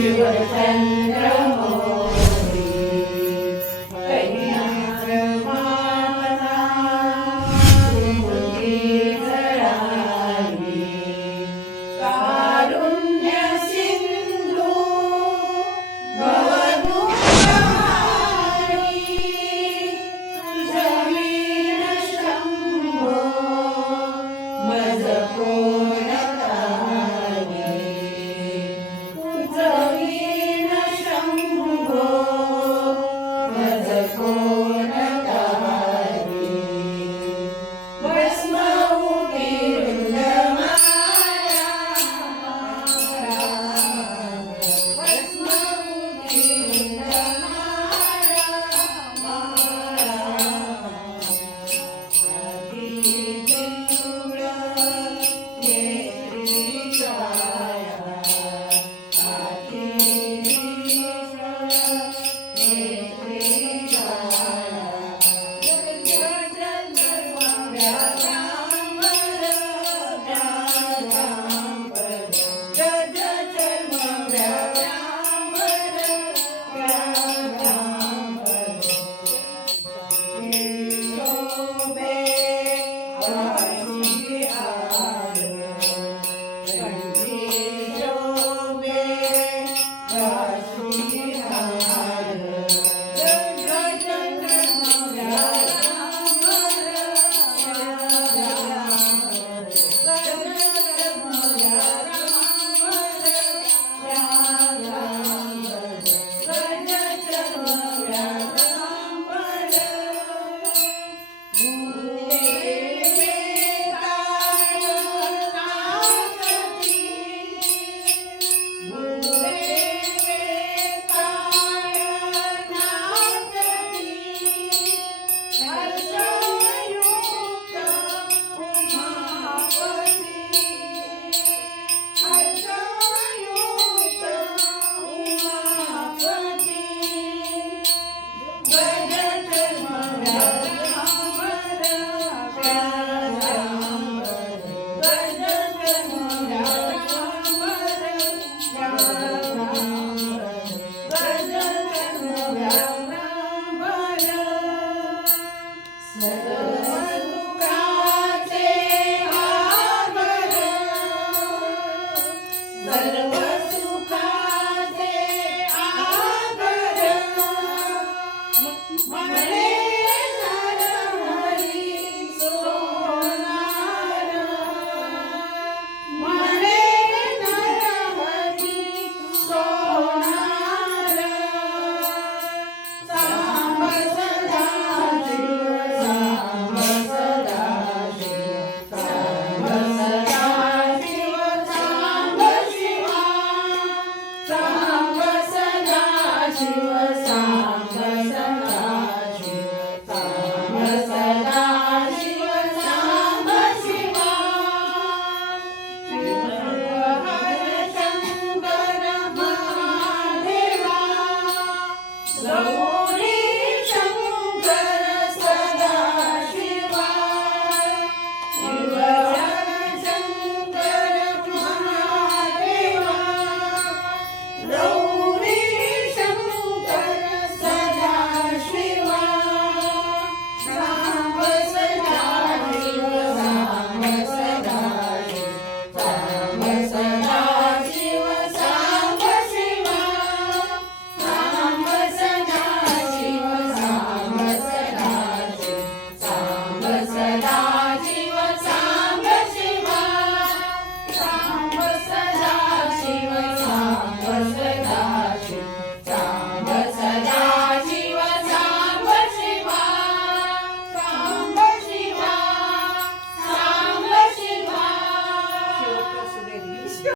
you. will defend